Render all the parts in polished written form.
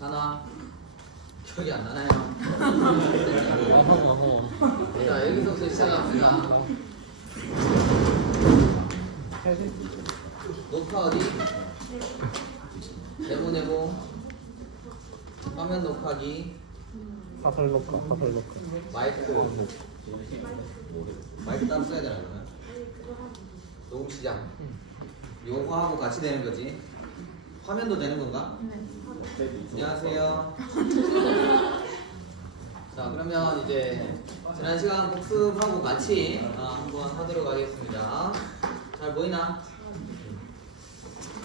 산화 기억이 안 나나요? 자, 여기서부터 시작합니다. 녹화 어디? 네모 화면 녹화기 사설 녹화. 마이크 따로 써야 되나 그러면? 녹음 시작. 요거하고 같이 되는 거지. 화면도 되는 건가? 안녕하세요. 자, 그러면 이제 지난 시간 복습하고 같이 한번 하도록 하겠습니다. 잘 보이나?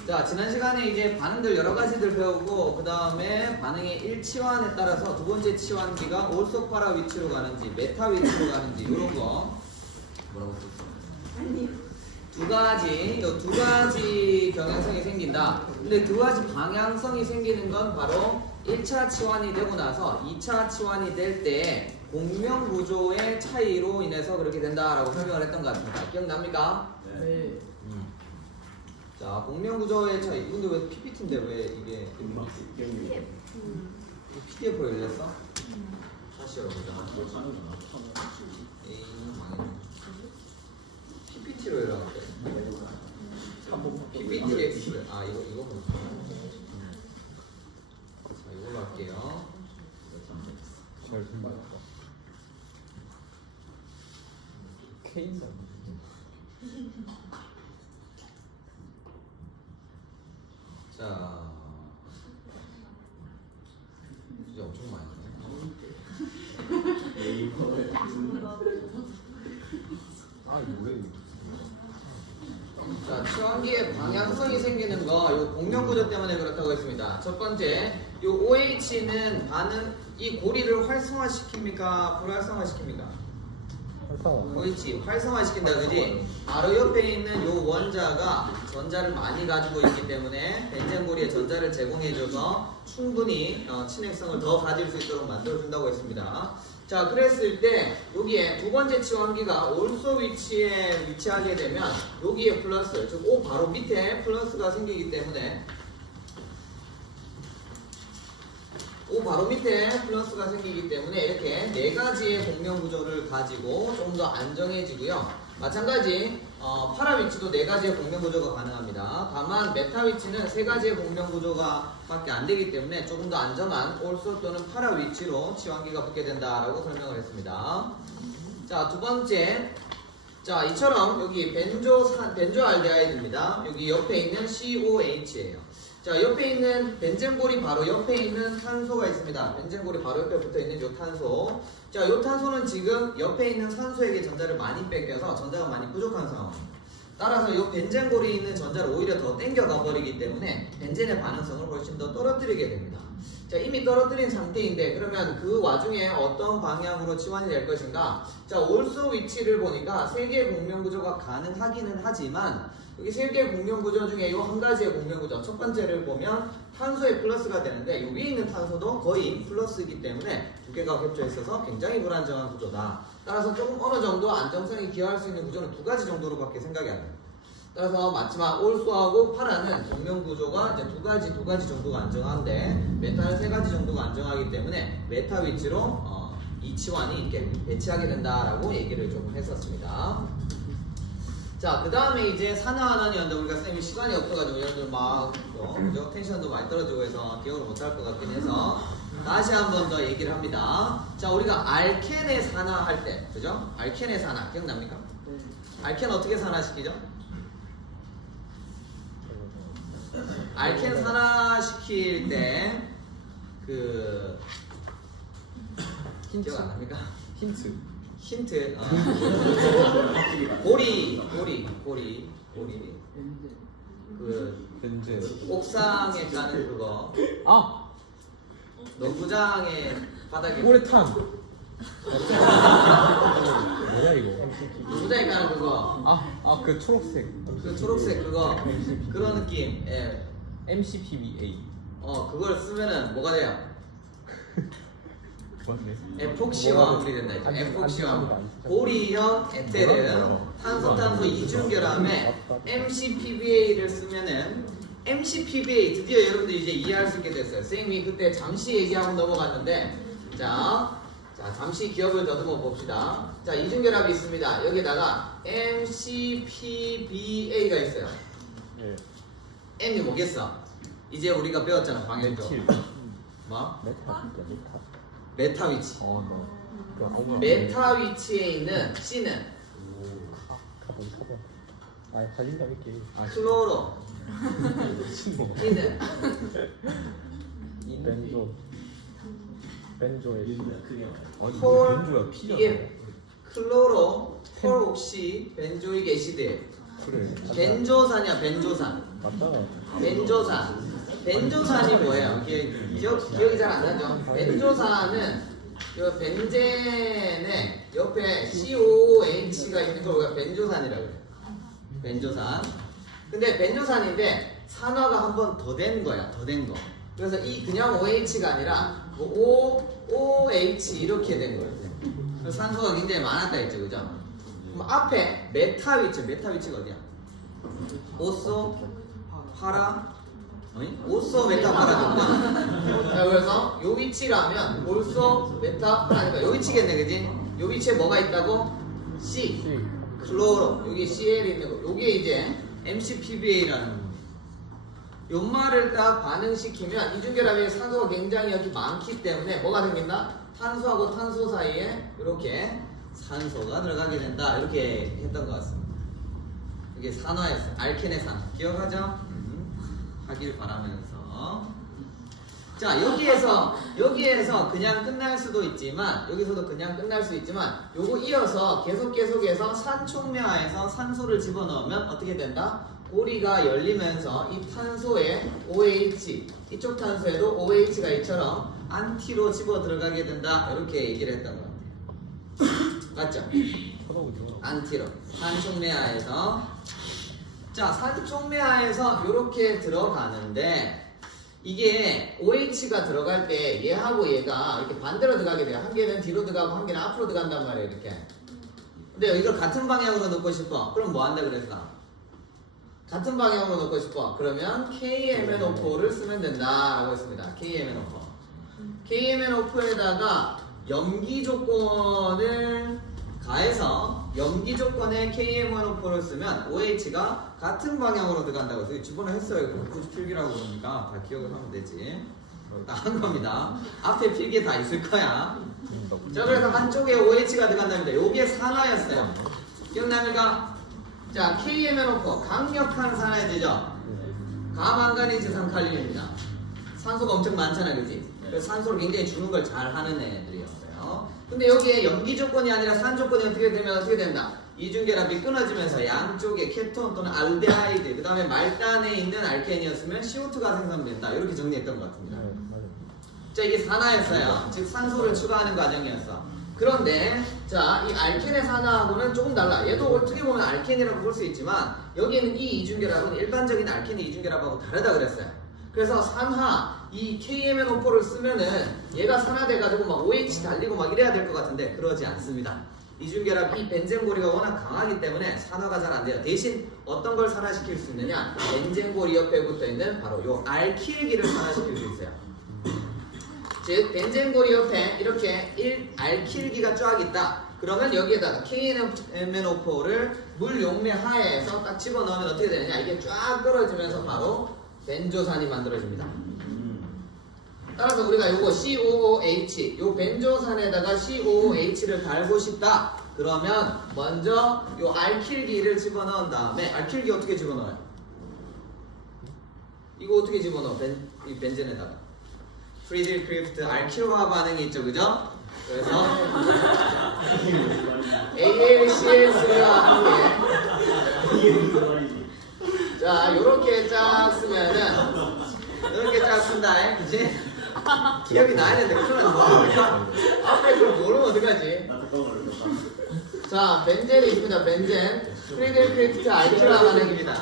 자, 지난 시간에 이제 반응들 여러 가지들 배우고, 그 다음에 반응의 1치환에 따라서 두 번째 치환기가 올소파라 위치로 가는지 메타 위치로 가는지 이런 거 뭐라고 썼어? 두 가지 경향성이 생긴다. 근데 두 가지 방향성이 생기는 건 바로 1차 치환이 되고 나서 2차 치환이 될 때 공명 구조의 차이로 인해서 그렇게 된다라고 설명을 했던 것 같습니다. 기억납니까? 네. 자, 공명 구조의 차이. 근데 왜 PPT인데 왜 이게 PDF로 열렸어? 다시 열어보자. PPT로 열어볼게. PPT에 이거 보자. 자, 이걸로 할게요. 잘 좀 봐요. 케이스. 자, 이제 엄청 많이 뭐래? 자, 치환기의 방향성이 생기는 거, 요 공명 구조 때문에 그렇다고 했습니다. 첫 번째, 요 OH는 이 고리를 활성화시킵니까? 불활성화시킵니까? OH 활성화시킨다, 그지? 바로 옆에 있는 요 원자가 전자를 많이 가지고 있기 때문에 벤젠 고리에 전자를 제공해줘서 충분히 친핵성을 더 가질 수 있도록 만들어준다고 했습니다. 자, 그랬을 때 여기에 두 번째 치환기가 올소 위치에 위치하게 되면 여기에 플러스, 즉 O 바로 밑에 플러스가 생기기 때문에 O 바로 밑에 플러스가 생기기 때문에 이렇게 네 가지의 공명 구조를 가지고 좀 더 안정해지고요. 마찬가지 파라 위치도 네 가지의 공명 구조가 가능합니다. 다만 메타 위치는 세 가지의 공명 구조가 밖에 안 되기 때문에 조금 더 안정한 올소 또는 파라 위치로 치환기가 붙게 된다라고 설명을 했습니다. 자, 두 번째, 자, 이처럼 여기 벤조알데하이드입니다. 여기 옆에 있는 COH예요. 자, 옆에 있는 벤젠골이 바로 옆에 있는 탄소가 있습니다. 벤젠골이 바로 옆에 붙어 있는 요 탄소. 자, 요 탄소는 지금 옆에 있는 산소에게 전자를 많이 뺏겨서 전자가 많이 부족한 상황입니다. 따라서 요 벤젠골이 있는 전자를 오히려 더 땡겨가 버리기 때문에 벤젠의 반응성을 훨씬 더 떨어뜨리게 됩니다. 자, 이미 떨어뜨린 상태인데 그러면 그 와중에 어떤 방향으로 치환이 될 것인가? 자, 올소 위치를 보니까 세 개의 공명 구조가 가능하기는 하지만 여기 세 개의 공명 구조 중에 이 한 가지의 공명 구조, 첫 번째를 보면 탄소의 플러스가 되는데 이 위에 있는 탄소도 거의 플러스이기 때문에 두 개가 겹쳐 있어서 굉장히 불안정한 구조다. 따라서 조금 어느 정도 안정성이 기여할 수 있는 구조는 두 가지 정도로밖에 생각이 안 돼요. 따라서 마지막 올소하고 파라는 공명 구조가 이제 두 가지 정도가 안정한데 메타는 세 가지 정도가 안정하기 때문에 메타 위치로 이 치환이 이렇게 배치하게 된다라고 얘기를 좀 했었습니다. 자, 그 다음에 이제 산화환원이었는데 우리가 쌤이 시간이 없어가지고 여러분들 막 그죠? 텐션도 많이 떨어지고 해서 기억을 못할 것 같긴 해서 다시 한 번 더 얘기를 합니다. 자, 우리가 알켄의 산화할 때, 그죠? 알켄의 산화 기억납니까? 알켄 어떻게 산화시키죠? 알켄 산화시킬 때 기억 안 납니까? 힌트. 고리. 옥상에 까는 그거. 농구장에 바닥에. 우레탄. 뭐야 이거? 농구장에 까는 그거. 그 초록색. 그 초록색 그거. 그런 느낌. 예. MCPBA. 그걸 쓰면은 뭐가 돼요? 맞네. 에폭시화합이 된다. 에폭시화합. 고리형 에테르 탄소 이중결합에 MCPBA를 쓰면은 MCPBA 드디어 여러분들이 이제 이해할 수 있게 됐어요. 선생님이 그때 잠시 얘기하고 넘어갔는데 자 잠시 기억을 더듬어 봅시다. 자, 이중결합이 있습니다. 여기다가 MCPBA가 있어요. 네. M이 뭐겠어? 이제 우리가 배웠잖아, 방향조. 뭐? 메타 위치. 메타 위치에 있는 C는 사진감 있게. 클로로. E는 벤조의 폴. 이게 클로로 폴옥시 벤조익 애시드예요. 그래. 벤조산이야, 벤조산. 맞잖아. 벤조산이 뭐예요? 기억이 잘 안 나죠? 벤조산은 이 벤젠의 옆에 COOH가 있는 걸 우리가 벤조산이라고 해요. 벤조산. 근데 벤조산인데 산화가 한 번 더 된 거야. 더 된 거. 그래서 이 그냥 OH가 아니라 OH 이렇게 된 거예요. 그래서 산소가 굉장히 많았다 했죠. 그죠? 그럼 앞에 메타 위치가 어디야? 오소 파라 오소 메타 파라거든요. 자, 그래서 요 위치라면 올소 메타 파라니까 요 위치겠네, 그지? 요 위치에 뭐가 있다고? C 클로로. 여기 CL이 있는 거. 요게 이제 MCPBA라는 거. 요 말을 딱 반응시키면 이중결합에 산소가 굉장히 여기 많기 때문에 뭐가 생긴다? 탄소하고 탄소 사이에 이렇게 산소가 들어가게 된다. 이렇게 했던 것 같습니다. 이게 산화였어요. 알켄의 산화. 기억하죠? 하길 바라면서. 자, 여기에서 그냥 끝날 수도 있지만, 여기서도 그냥 끝날 수 있지만, 요거 이어서 계속해서 산촉매화에서 산소를 집어넣으면 어떻게 된다? 고리가 열리면서 이 탄소에 OH, 이쪽 탄소에도 OH가 이처럼 안티로 집어 들어가게 된다. 이렇게 얘기를 했던 것 같아요. 맞죠? 안티로. 산촉매화에서. 자, 산촉매화에서 이렇게 들어가는데 이게 OH가 들어갈 때 얘하고 얘가 이렇게 반대로 들어가게 돼요. 한 개는 뒤로 들어가고 한 개는 앞으로 들어간단 말이에요. 이렇게. 근데 이걸 같은 방향으로 넣고 싶어. 그럼 뭐 한다 그랬어? 같은 방향으로 넣고 싶어. 그러면 KMNO4를 쓰면 된다라고 했습니다. KMNO4. KMNO4에다가 염기 조건을 가해서 염기 조건에 KMNO4를 쓰면 OH가 같은 방향으로 들어간다고 해서 집어넣었어요. 굳이 필기라고 그러니까 다 기억을 하면 되지. 다 한 겁니다. 앞에 필기에 다 있을 거야. 자, 그래서 한쪽에 OH가 들어간답니다. 요게 산화였어요. 기억납니까? 자, KMNO4 강력한 산화제죠. 가망가니즈 산칼륨입니다. 산소가 엄청 많잖아요, 그지? 그래서 산소를 굉장히 주는 걸 잘 하는 애들이었어요. 근데 여기에 염기 조건이 아니라 산 조건이 어떻게 되면 어떻게 된다? 이중결합이 끊어지면서 양쪽에 케톤 또는 알데하이드, 그 다음에 말단에 있는 알케인이었으면 CO2가 생성된다. 이렇게 정리했던 것 같습니다. 자, 이게 산화였어요. 즉 산소를 추가하는 과정이었어. 그런데 자, 이 알켄의 산화하고는 조금 달라. 얘도 어떻게 보면 알켄이라고 볼 수 있지만 여기는 이 이중결합은 일반적인 알켄의 이중결합하고 다르다 그랬어요. 그래서 산화, 이 KMNO4를 쓰면은 얘가 산화돼가지고 막 OH 달리고 막 이래야 될 것 같은데 그러지 않습니다. 이중결합, 이 벤젠고리가 워낙 강하기 때문에 산화가 잘 안 돼요. 대신 어떤 걸 산화시킬 수 있느냐? 벤젠고리 옆에 붙어 있는 바로 요 알킬기를 산화시킬 수 있어요. 즉 벤젠고리 옆에 이렇게 알킬기가 쫙 있다. 그러면 여기에다가 KMNO4를 물 용매 하에서 딱 집어넣으면 어떻게 되느냐? 이게 쫙 떨어지면서 바로 벤조산이 만들어집니다. 따라서 우리가 요거 COOH, 요 벤조산에다가 COOH를 달고 싶다. 그러면 먼저 요 알킬기를 집어넣은 다음에 알킬기 어떻게 집어넣어요? 이거 어떻게 집어넣어? 이 벤젠에다가. 프리딜 크리프트 알킬화 반응이 있죠, 그죠? 그래서 ALCL3와 함께 자, 요렇게 쫙 쓰면은 요렇게 쫙 쓴다, 그치? 기억이 나야 되는데 큰일 났어. 앞에 그걸 모르면 어떡하지? 자, 벤젠이 있습니다. 벤젠 프리딜 크리프트 알킬화 반응입니다.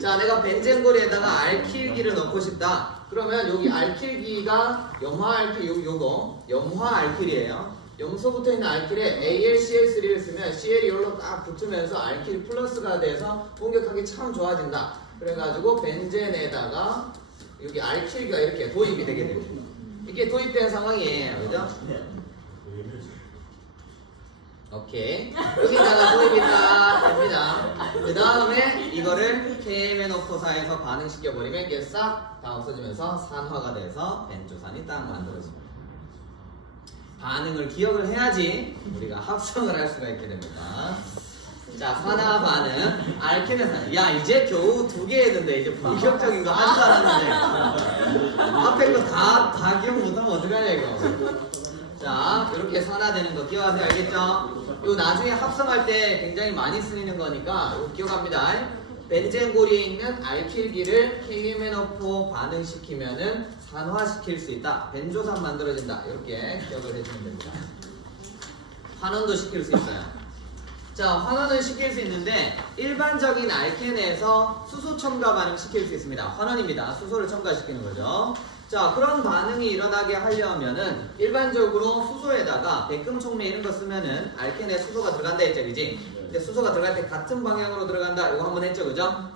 자, 내가 벤젠고리에다가 알킬기를 넣고 싶다. 그러면 여기 알킬기가 염화알킬, 요거 염화알킬이에요. 염소 붙어 있는 알킬에 AlCl3를 쓰면 CL이 여기로 딱 붙으면서 알킬 플러스가 돼서 공격하기 참 좋아진다. 그래가지고 벤젠에다가 여기 알킬기가 이렇게 도입이 되게 됩니다. 이게 도입된 상황이에요. 그죠? 오케이. 여기다가 도입이 딱 됩니다. 그 다음에 이거를 KMNO4사에서 반응시켜버리면 이게 싹 다 없어지면서 산화가 돼서 벤조산이 딱 만들어집니다. 반응을 기억을 해야지 우리가 합성을 할 수가 있게 됩니다. 자, 산화 반응, 알케네 산화. 야, 이제 겨우 2개 했는데 이제 본격적인 거 한 줄 알았는데 앞에 거 다 기억 못하면 어떡하냐 이거. 자, 이렇게 산화되는 거 기억하세요. 알겠죠? 이거 나중에 합성할 때 굉장히 많이 쓰이는 거니까 이거 기억합니다. 벤젠고리에 있는 알킬기를 KMNO4 반응시키면은 산화시킬 수 있다. 벤조산 만들어진다. 이렇게 기억을 해주면 됩니다. 환원도 시킬 수 있어요. 자, 환원을 시킬 수 있는데 일반적인 알케네에서 수소 첨가 반응 시킬 수 있습니다. 환원입니다. 수소를 첨가시키는 거죠. 자, 그런 반응이 일어나게 하려면은 일반적으로 수소에다가 백금 촉매 이런 거 쓰면은 알케네 수소가 들어간다 했죠, 그지? 근데 수소가 들어갈 때 같은 방향으로 들어간다 이거 한번 했죠, 그죠?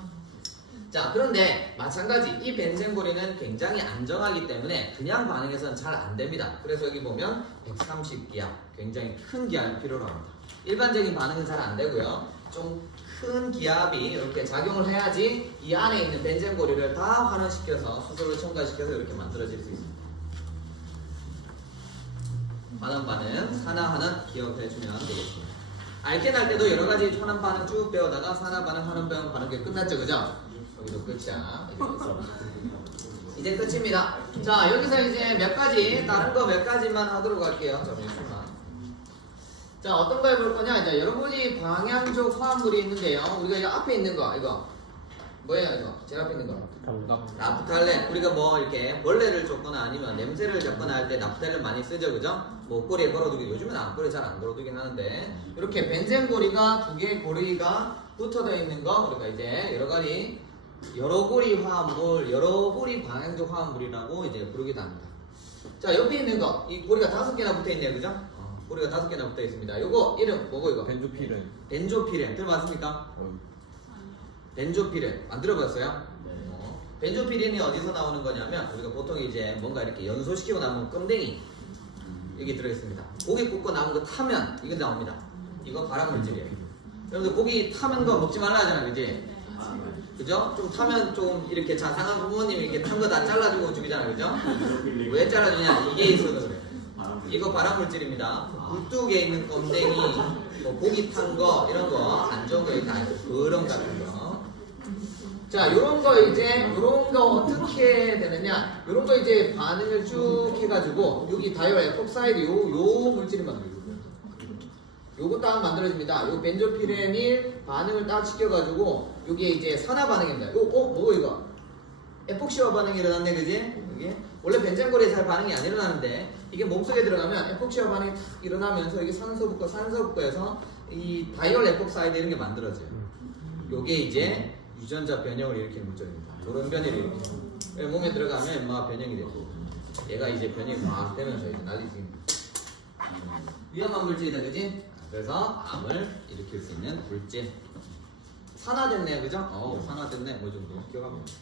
자, 그런데 마찬가지 이 벤젠고리는 굉장히 안정하기 때문에 그냥 반응해서는 잘 안 됩니다. 그래서 여기 보면 130기압 굉장히 큰 기압이 필요로 합니다. 일반적인 반응은 잘 안 되고요. 좀 큰 기압이 이렇게 작용을 해야지 이 안에 있는 벤젠고리를 다 환원시켜서 수소를 첨가시켜서 이렇게 만들어질 수 있습니다. 환원 반응, 산화 반응 기억해주면 되겠습니다. 알케네 할 때도 여러 가지 환원 반응 쭉 배우다가 산화 반응, 환원 반응 끝났죠, 그죠? 여기도 끝이야. 이제 끝입니다. 자, 여기서 이제 몇 가지 다른 거 몇 가지만 하도록 할게요. 잠시만. 자, 어떤 거 해볼 거냐? 이제 여러분이 방향족 화합물이 있는데요. 우리가 이 앞에 있는 거, 이거 뭐예요? 이거 제일 앞에 있는 거 나프탈렌. 우리가 뭐 이렇게 벌레를 쫓거나 아니면 냄새를 잡거나 할 때 나프탈렌 많이 쓰죠, 그죠? 뭐 꼬리에 걸어두기, 요즘은 꼬리에 잘 안 걸어두긴 하는데 이렇게 벤젠고리가 2개의 고리가 붙어져 있는 거 우리가 이제 여러 가지 여러 고리 화합물, 여러 고리 방향족 화합물이라고 이제 부르기도 합니다. 자, 옆에 있는 거, 이 고리가 5개나 붙어 있네요, 그죠? 고리가 5개나 붙어 있습니다. 요거 이름 뭐고 이거? 벤조피렌. 벤조피렌 들어봤습니까? 벤조피렌 안 들어봤어요? 네. 벤조피렌이 어디서 나오는 거냐면 우리가 보통 이제 뭔가 이렇게 연소시키고 남은 껌댕이 여기 들어있습니다. 고기 굽고 남은 거 타면 이거 나옵니다. 이거 발암물질이에요. 여러분들 고기 타면 거 먹지 말라 하잖아, 그지? 그죠? 좀 타면 좀 이렇게 자상한 부모님이 이렇게 탄 거 다 잘라주고 주기잖아, 그죠? 왜 잘라주냐? 이게 있어서 그래. 이거 발암물질입니다. 굴뚝에 있는 껌댕이, 뭐 고기 탄 거 이런 거 안 좋은 거 다 그런 같은 거. 자, 요런 거 이제 요런 거 어떻게 되느냐? 요런 거 이제 반응을 쭉 해가지고 여기 다이올 에폭사이드 요 물질이 만들어져요. 요거 딱 만들어집니다. 요 벤조피렌이 반응을 딱 시켜가지고 요게 이제 산화 반응입니다. 뭐고 이거? 에폭시화 반응이 일어났네, 그지? 이게 원래 벤젠고리에 잘 반응이 안 일어나는데 이게 몸속에 들어가면 에폭시화 반응이 탁 일어나면서 이게 산소 붙고해서 이 다이올 에폭사이드 이런 게 만들어져요. 요게 이제 유전자 변형을 일으키는 물질입니다. 이런 변이를 일으키죠. 몸에 들어가면 막 변형이 되고 얘가 이제 변형이 막 되면서 이제 난리집니다. 위험한 물질이다, 그지? 그래서 암을 일으킬 수 있는 물질. 산화됐네요, 그죠? 산화됐네. 뭐 정도 기억합니다.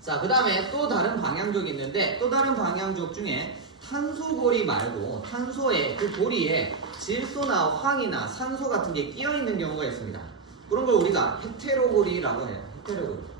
자, 그 다음에 또 다른 방향족이 있는데 또 다른 방향족 중에 탄소고리 말고 탄소의 그 고리에 질소나 황이나 산소 같은 게 끼어 있는 경우가 있습니다. 그런 걸 우리가 헤테로고리라고 해요.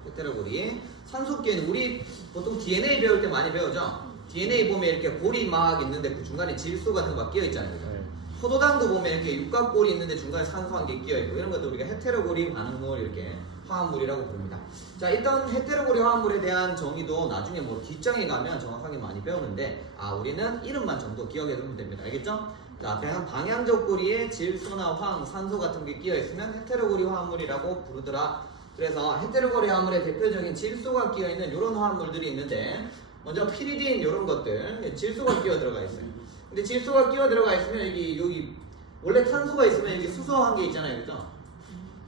헤테로고리. 산소 끼어 있는, 우리 보통 DNA 배울 때 많이 배우죠? DNA 보면 이렇게 고리 막 있는데 그 중간에 질소 같은 거 막 끼어 있잖아요, 그죠? 포도당도 보면 이렇게 육각골이 있는데 중간에 산소 한 개 끼어있고 이런 것도 우리가 헤테로고리 반응물 이렇게 화합물이라고 부릅니다. 자, 일단 헤테로고리 화합물에 대한 정의도 나중에 뭐 뒷장에 가면 정확하게 많이 배우는데 우리는 이름만 정도 기억해 두면 됩니다. 알겠죠? 자, 방향적 고리에 질소나 황, 산소 같은 게 끼어있으면 헤테로고리 화합물이라고 부르더라. 그래서 헤테로고리 화합물의 대표적인 질소가 끼어있는 이런 화합물들이 있는데 먼저 피리딘 이런 것들 질소가 끼어 들어가 있어요. 근데 질소가 끼어 들어가 있으면 여기 원래 탄소가 있으면 여기 수소 한 개 있잖아요, 그죠?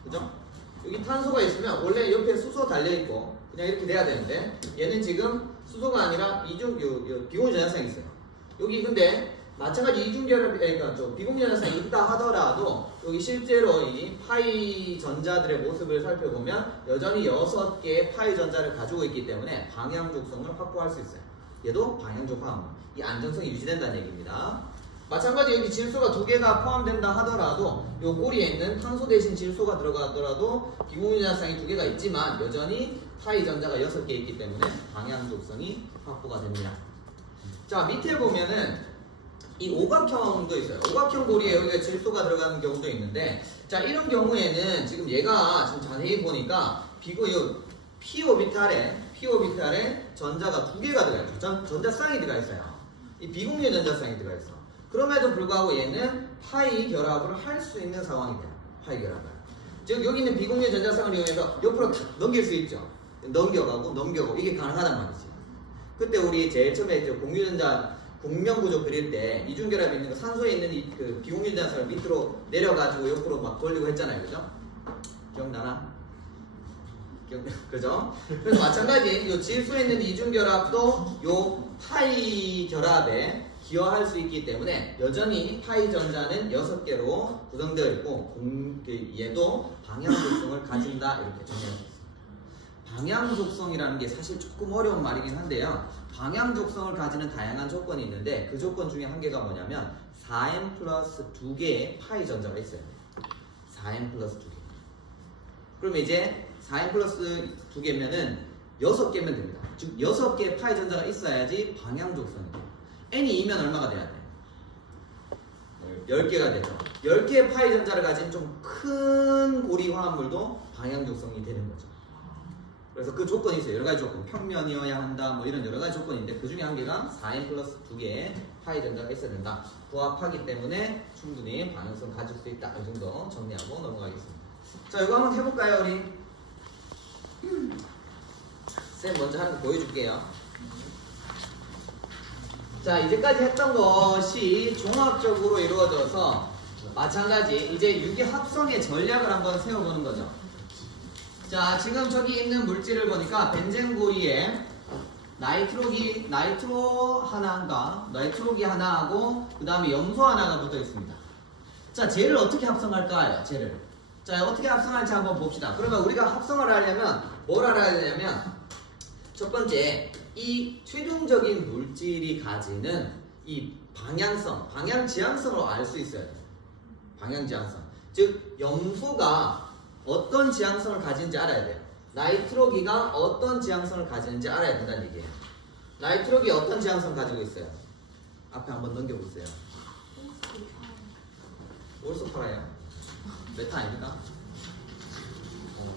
그죠? 여기 탄소가 있으면 원래 옆에 수소 달려 있고 그냥 이렇게 돼야 되는데 얘는 지금 수소가 아니라 비공유 전자성이 있어요. 여기 근데 마찬가지 이중결합, 그러니까 비공유전자쌍이 있다 하더라도 여기 실제로 이 파이 전자들의 모습을 살펴보면 여전히 6개의 파이 전자를 가지고 있기 때문에 방향족성을 확보할 수 있어요. 얘도 방향족합, 이 안정성이 유지된다는 얘기입니다. 마찬가지 여기 질소가 2개가 포함된다 하더라도 요 꼬리에 있는 탄소 대신 질소가 들어가더라도 비공유전자쌍이 2개가 있지만 여전히 파이 전자가 6개 있기 때문에 방향족성이 확보가 됩니다. 자, 밑에 보면은 이 오각형도 있어요. 오각형 고리에 여기가 질소가 들어가는 경우도 있는데, 자, 이런 경우에는 지금 얘가 지금 자세히 보니까 p 오비탈에 전자가 2개가 들어가 있죠. 전자쌍이 들어가 있어요. 이 비공유 전자쌍이 들어가 있어. 그럼에도 불구하고 얘는 파이 결합을 할 수 있는 상황이 돼요. 파이 결합을. 즉 여기 있는 비공유 전자쌍을 이용해서 옆으로 탁 넘길 수 있죠. 넘겨가고 이게 가능하단 말이지. 그때 우리 제일 처음에 공유전자 공명구조 그릴 때 이중결합이 있는 거, 산소에 있는 그 비공유전자쌍을 밑으로 내려가지고 옆으로 막 돌리고 했잖아요. 그죠? 기억나나? 그죠? 그래서 마찬가지 요 질소에 있는 이중결합도 요 파이 결합에 기여할 수 있기 때문에 여전히 파이 전자는 6개로 구성되어 있고 얘도 방향족성을 가진다 이렇게 정리할 수 있습니다. 방향족성이라는 게 사실 조금 어려운 말이긴 한데요. 방향족성을 가지는 다양한 조건이 있는데 그 조건 중에 한 개가 뭐냐면 4n 플러스 2개의 파이 전자가 있어요. 4n 플러스 2개. 그럼 이제 4n 플러스 2개면은 6개면 됩니다. 즉 6개의 파이 전자가 있어야지 방향족성이 돼요. n이 2면 얼마가 돼야 돼? 10개가 되죠. 10개의 파이 전자를 가진 좀 큰 고리 화합물도 방향족성이 되는 거죠. 그래서 그 조건이 있어요. 여러 가지 조건. 평면이어야 한다, 뭐 이런 여러 가지 조건인데 그 중에 한 개가 4n 플러스 2개의 파이 전자가 있어야 된다. 부합하기 때문에 충분히 방향성 가질 수 있다. 이 정도 정리하고 넘어가겠습니다. 자, 이거 한번 해볼까요, 우리? 쌤 먼저 하는 거 보여줄게요. 자, 이제까지 했던 것이 종합적으로 이루어져서 마찬가지 이제 유기합성의 전략을 한번 세워보는 거죠. 자, 지금 저기 있는 물질을 보니까 벤젠고리에 나이트로기 하나하고 그 다음에 염소 하나가 붙어 있습니다. 자, 쟤를 어떻게 합성할까요? 쟤를. 자, 어떻게 합성할지 한번 봅시다. 그러면 우리가 합성을 하려면 뭘 알아야 되냐면 첫 번째, 이 최종적인 물질이 가지는 이 방향성, 방향지향성을 알 수 있어야 돼요. 방향지향성. 즉, 염소가 어떤 지향성을 가지는지 알아야 돼요. 나이트로기가 어떤 지향성을 가지는지 알아야 된다는 얘기예요. 나이트로기 어떤 지향성 가지고 있어요? 앞에 한번 넘겨보세요. 올소파라요. 메타 아닙니까?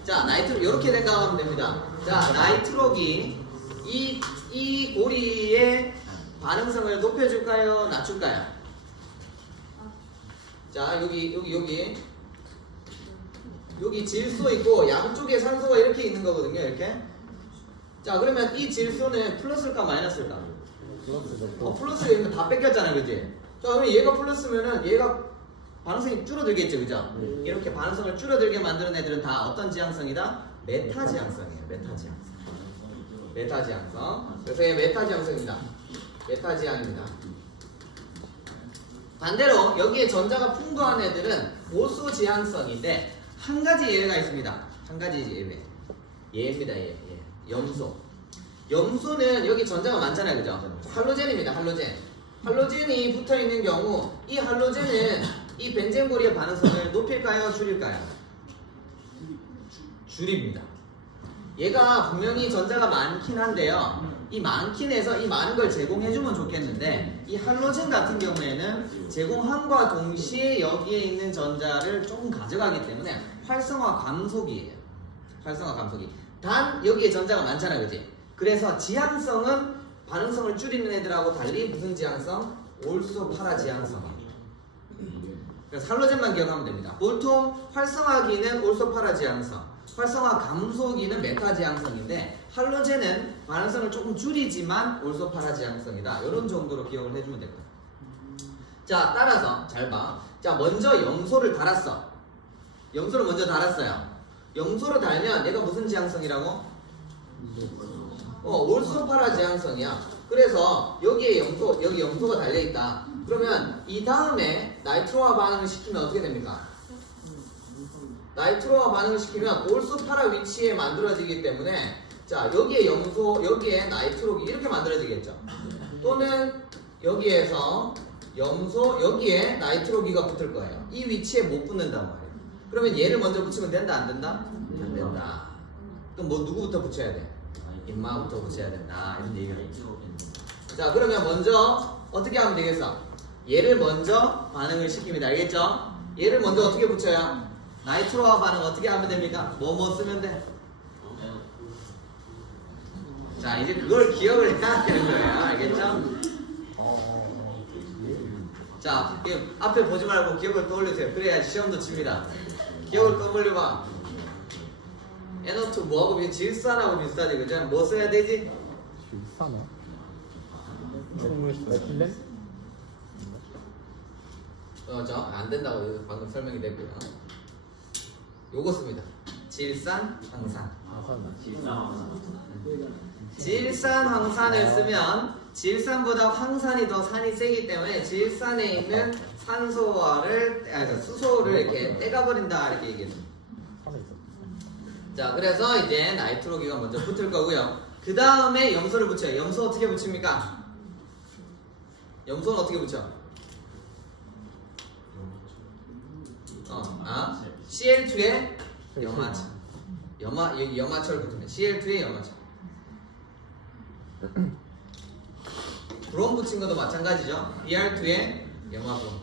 자, 나이트로 이렇게 생각하면 됩니다. 자, 나이트로기 이 고리의 반응성을 높여줄까요? 낮출까요? 자, 여기 질소 있고 양쪽에 산소가 이렇게 있는 거거든요. 이렇게. 자, 그러면 이 질소는 플러스일까 마이너스일까? 플러스가 있으면 다 뺏겼잖아요. 그지? 자, 그러면 얘가 플러스면은 얘가 반응성이 줄어들겠죠. 그죠? 이렇게 반응성을 줄어들게 만드는 애들은 다 어떤 지향성이다? 메타 지향성이에요. 메타 지향성. 그래서 얘 메타 지향성입니다. 메타 지향입니다. 반대로 여기에 전자가 풍부한 애들은 오소 지향성인데 한 가지 예외가 있습니다. 한 가지 예외. 얘입니다. 얘. 염소. 염소는 여기 전자가 많잖아요. 그죠? 할로젠입니다. 할로젠이 붙어 있는 경우 이 할로젠은 이 벤젠고리의 반응성을 높일까요? 줄일까요? 줄입니다. 얘가 분명히 전자가 많긴 한데요. 이 많긴 해서 이 많은 걸 제공해주면 좋겠는데 이 할로젠 같은 경우에는 제공함과 동시에 여기에 있는 전자를 조금 가져가기 때문에 활성화 감속이에요. 단 여기에 전자가 많잖아요. 그지? 그래서 지향성은 반응성을 줄이는 애들하고 달리 무슨 지향성? 올소 파라 지향성이에요. 그래서 할로젠만 기억하면 됩니다. 보통 활성화기는 올소 파라 지향성, 활성화 감소기는 메타 지향성인데 할로젠은 반응성을 조금 줄이지만 올소 파라 지향성이다. 이런 정도로 기억을 해주면 됩니다. 자, 따라서 잘 봐. 자, 먼저 염소를 달았어. 염소를 먼저 달았어요. 염소를 달면 얘가 무슨 지향성이라고? 올소 파라 지향성이야. 그래서 여기에 염소가 달려있다. 그러면 이 다음에 나이트로와 반응을 시키면 어떻게 됩니까? 나이트로와 반응을 시키면 올소파라 위치에 만들어지기 때문에 자 여기에 염소, 여기에 나이트로기 이렇게 만들어지겠죠. 또는 여기에서 염소, 여기에 나이트로기가 붙을 거예요. 이 위치에 못 붙는단 말이에요. 그러면 얘를 먼저 붙이면 된다 안 된다? 안 된다. 그럼 뭐 누구부터 붙여야 돼? 인마부터 붙여야 된다 이런 얘기가 있죠. 자 그러면 먼저 어떻게 하면 되겠어? 얘를 먼저 반응을 시킵니다. 알겠죠? 얘를 먼저 어떻게 붙여요? 나이트로와 반응 어떻게 하면 됩니까? 뭐 쓰면 돼? 자 이제 그걸 기억을 해야 되는 거예요. 알겠죠? 자 앞에 보지 말고 기억을 떠올리세요. 그래야 시험도 칩니다. 기억을 떠올려봐. NO2 뭐하고 질산하고 비슷하지 그죠? 뭐 써야 되지? 질산화? 메틸렌? 저 안 된다고 방금 설명이 됐고요. 요거 씁니다. 질산, 황산. 질산, 황산을 쓰면 질산보다 황산이 더 산이 세기 때문에 질산에 있는 수소를 이렇게 떼가버린다 이렇게 얘기했습니다. 자, 그래서 이제 나이트로기가 먼저 붙을 거고요. 그 다음에 염소를 붙여요. 염소 어떻게 붙입니까? 염소는 어떻게 붙여? CL2에 염화철. 염화철 붙으면 CL2에 염화철. 브롬 붙인 것도 마찬가지죠. Br2에 염화브롬.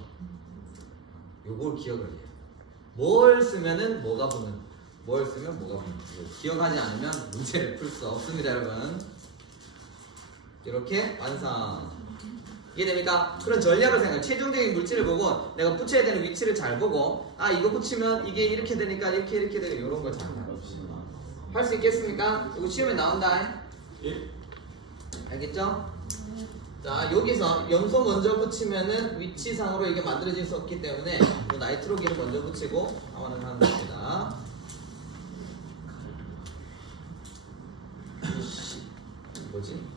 요걸 기억을 해요. 뭘 쓰면은 뭐가 붙는, 뭘 쓰면 뭐가 붙는. 기억하지 않으면 문제를 풀 수 없습니다, 여러분. 이렇게 완성. 이해됩니까? 그런 전략을 생각해. 최종적인 물질을 보고 내가 붙여야 되는 위치를 잘 보고 이거 붙이면 이게 이렇게 되니까 이렇게 되니까 이런 걸 잘 할 수 있겠습니까? 이거 시험에 나온다. 예? 알겠죠? 자 여기서 염소 먼저 붙이면은 위치상으로 이게 만들어질 수 없기 때문에 나이트로기를 먼저 붙이고 상환을 하는 겁니다. 뭐지?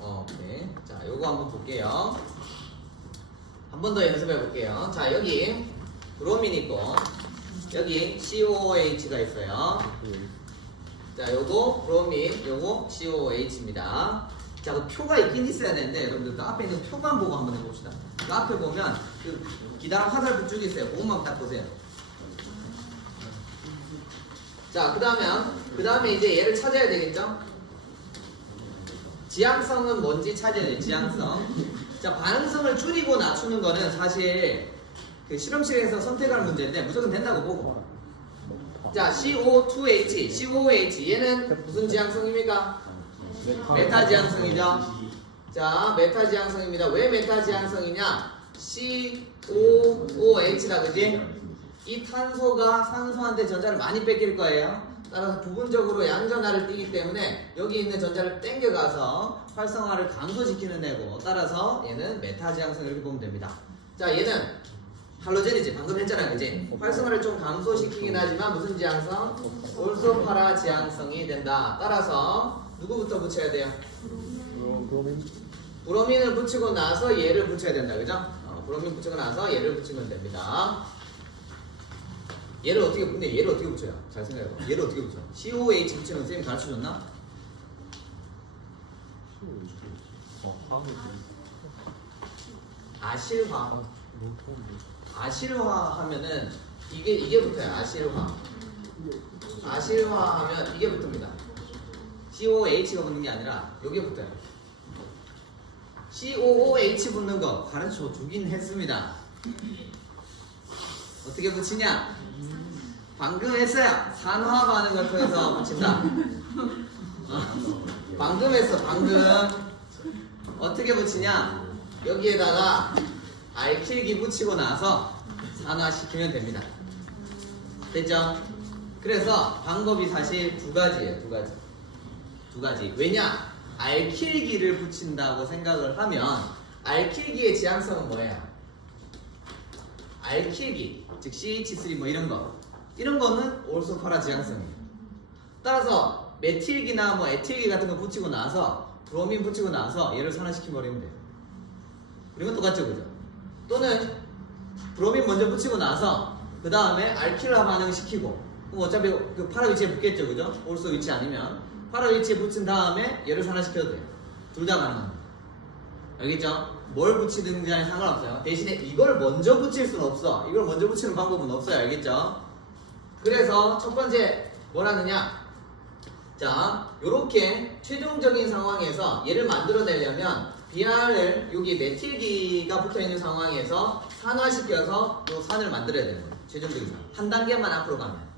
오케이. 자, 요거 한번 볼게요. 한 번 더 연습해 볼게요. 자, 여기 브로민 있고, 여기 COOH가 있어요. 자, 요거 브로민, 요거 COOH입니다. 자, 그 표가 있긴 있어야 되는데, 여러분들 그 앞에 있는 표만 보고 한번 해봅시다. 그 앞에 보면, 그 기다란 화살표 쭉 있어요. 그것만 딱 보세요. 자, 그 다음에 이제 얘를 찾아야 되겠죠? 지향성은 뭔지 찾아야 돼요. 지향성. 자, 반응성을 줄이고 낮추는 거는 사실 그 실험실에서 선택할 문제인데 무조건 된다고 보고. 자, CO2H, COOH 얘는 무슨 지향성입니까? 메타 지향성이죠. 자, 메타 지향성입니다. 왜 메타 지향성이냐? COOH다, 그지? 이 탄소가 산소한테 전자를 많이 뺏길 거예요. 따라서 부분적으로 양전하를 띠기 때문에 여기 있는 전자를 땡겨가서 활성화를 감소시키는 애고, 따라서 얘는 메타 지향성 이렇게 보면 됩니다. 자, 얘는 할로젠이지. 방금 했잖아요, 그지? 활성화를 좀 감소시키긴 하지만 무슨 지향성? 올소파라 지향성이 된다. 따라서 누구부터 붙여야 돼요? 브로민을 붙이고 나서 얘를 붙여야 된다, 그죠? 브로민 붙이고 나서 얘를 붙이면 됩니다. 얘를 어떻게 붙여요? 잘 생각해봐. 얘를 어떻게 붙여? COH 붙이는 거 쌤이 가르쳐줬나? 아실화. 아실화 하면은 이게 붙어요. 아실화. 아실화 하면 이게 붙습니다. COH가 붙는 게 아니라 요게 붙어요. COOH 붙는 거 가르쳐 주긴 했습니다. 어떻게 붙이냐? 방금 했어요. 산화 반응을 통해서 붙인다. 방금 했어. 방금. 어떻게 붙이냐? 여기에다가 알킬기 붙이고 나서 산화시키면 됩니다. 됐죠? 그래서 방법이 사실 두 가지예요. 두 가지. 왜냐? 알킬기를 붙인다고 생각을 하면 알킬기의 지향성은 뭐예요? 알킬기, 즉 CH3 뭐 이런 거는 올소파라 지향성이에요. 따라서 메틸기나 뭐 에틸기 같은 거 붙이고 나서 브로민 붙이고 나서 얘를 산화시켜 버리면 돼요. 이건 똑같죠, 그죠? 또는 브로민 먼저 붙이고 나서 그 다음에 알킬라 반응시키고 그럼 어차피 그 파라 위치에 붙겠죠, 그죠? 올소 위치 아니면 파라 위치에 붙인 다음에 얘를 산화시켜도 돼요. 둘 다 가능합니다. 알겠죠? 뭘 붙이든지 상관없어요. 대신에 이걸 먼저 붙일 수는 없어. 이걸 먼저 붙이는 방법은 없어요. 알겠죠? 그래서 첫 번째 뭘 하느냐? 자, 요렇게 최종적인 상황에서 얘를 만들어내려면 BR을 여기 메틸기가 붙어있는 상황에서 산화시켜서 요 산을 만들어야 되는 거예요. 최종적인 상황. 한 단계만 앞으로 가면.